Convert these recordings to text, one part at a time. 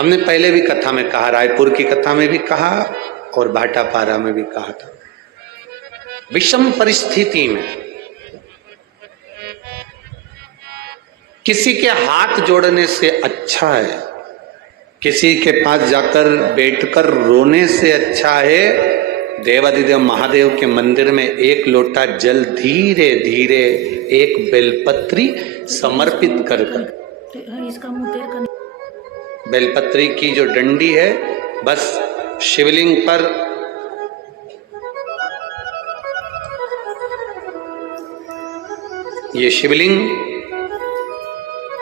हमने पहले भी कथा में कहा, रायपुर की कथा में भी कहा और भाटापारा में भी कहा था, विषम परिस्थिति में किसी के हाथ जोड़ने से अच्छा है, किसी के पास जाकर बैठकर रोने से अच्छा है देवादिदेव महादेव के मंदिर में एक लोटा जल धीरे धीरे एक बेलपत्री समर्पित कर बेलपत्री की जो डंडी है बस शिवलिंग पर ये शिवलिंग,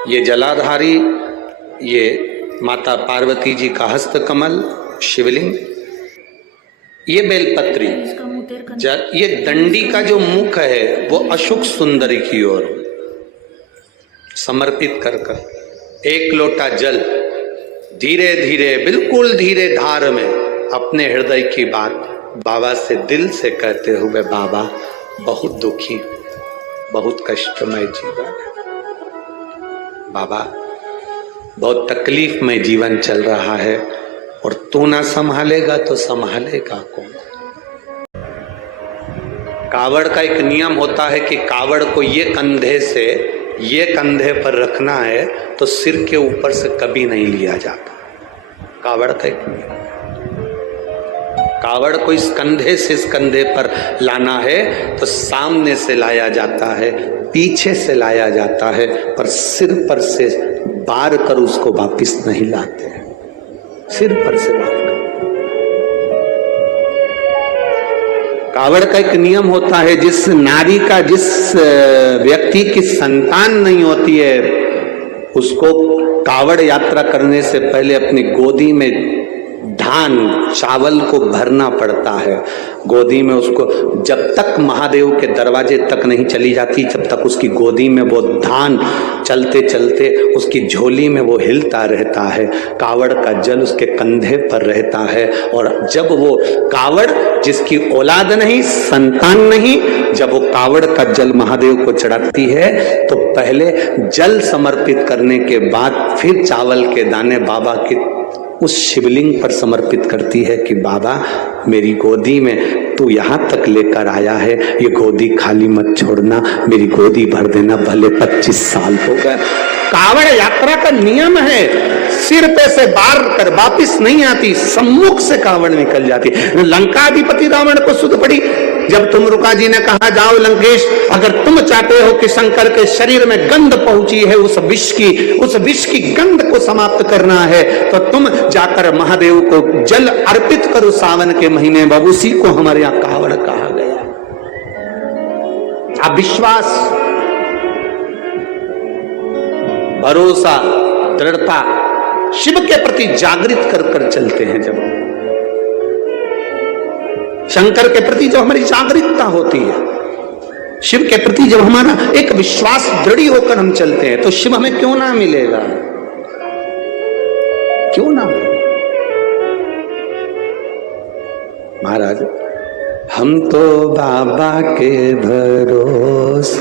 ये जलाधारी, ये माता पार्वती जी का हस्त कमल शिवलिंग, ये बेलपत्री, ये दंडी का जो मुख है वो अशुक सुंदरी की ओर समर्पित कर एक लोटा जल धीरे धीरे बिल्कुल धीरे धार में अपने हृदय की बात बाबा से दिल से कहते हुए, बाबा बहुत दुखी, बहुत कष्टमय जीवन, बाबा बहुत तकलीफ में जीवन चल रहा है और तू ना संभालेगा तो संभालेगा कौन। कावड़ का एक नियम होता है कि कावड़ को ये कंधे से ये कंधे पर रखना है तो सिर के ऊपर से कभी नहीं लिया जाता। कावड़ का एक नियम, कावड़ को इस कंधे से इस कंधे पर लाना है तो सामने से लाया जाता है, पीछे से लाया जाता है, पर सिर पर से बार कर उसको वापिस नहीं लाते हैं, सिर पर से बार कर। कावड़ का एक नियम होता है, जिस नारी का, जिस व्यक्ति की संतान नहीं होती है उसको कावड़ यात्रा करने से पहले अपनी गोदी में धान चावल को भरना पड़ता है। गोदी में उसको जब तक महादेव के दरवाजे तक नहीं चली जाती जब तक उसकी गोदी में वो धान चलते चलते उसकी झोली में वो हिलता रहता है, कावड़ का जल उसके कंधे पर रहता है। और जब वो कावड़ जिसकी औलाद नहीं, संतान नहीं, जब वो कावड़ का जल महादेव को चढ़ाती है तो पहले जल समर्पित करने के बाद फिर चावल के दाने बाबा की उस शिवलिंग पर समर्पित करती है कि बाबा मेरी गोदी में तू यहाँ तक लेकर आया है, ये गोदी खाली मत छोड़ना, मेरी गोदी भर देना, भले 25 साल हो गए। कावड़ यात्रा का नियम है, सिर पे से बार कर वापिस नहीं आती, सम्मुख से कावड़ निकल जाती। लंकाधिपति रावण को सुध पड़ी जब तुमरुका जी ने कहा जाओ लंकेश, अगर तुम चाहते हो कि शंकर के शरीर में गंध पहुंची है उस विष की गंध को समाप्त करना है तो तुम जाकर महादेव को जल अर्पित करो सावन के महीने में, उसी को हमारे यहाँ कावड़ कहा गया। अब विश्वास, भरोसा, दृढ़ता शिव के प्रति जागृत कर कर चलते हैं। जब शंकर के प्रति जब हमारी जागरूकता होती है, शिव के प्रति जब हमारा एक विश्वास दृढ़ होकर हम चलते हैं तो शिव हमें क्यों ना मिलेगा, क्यों ना मिलेगा। महाराज हम तो बाबा के भरोसे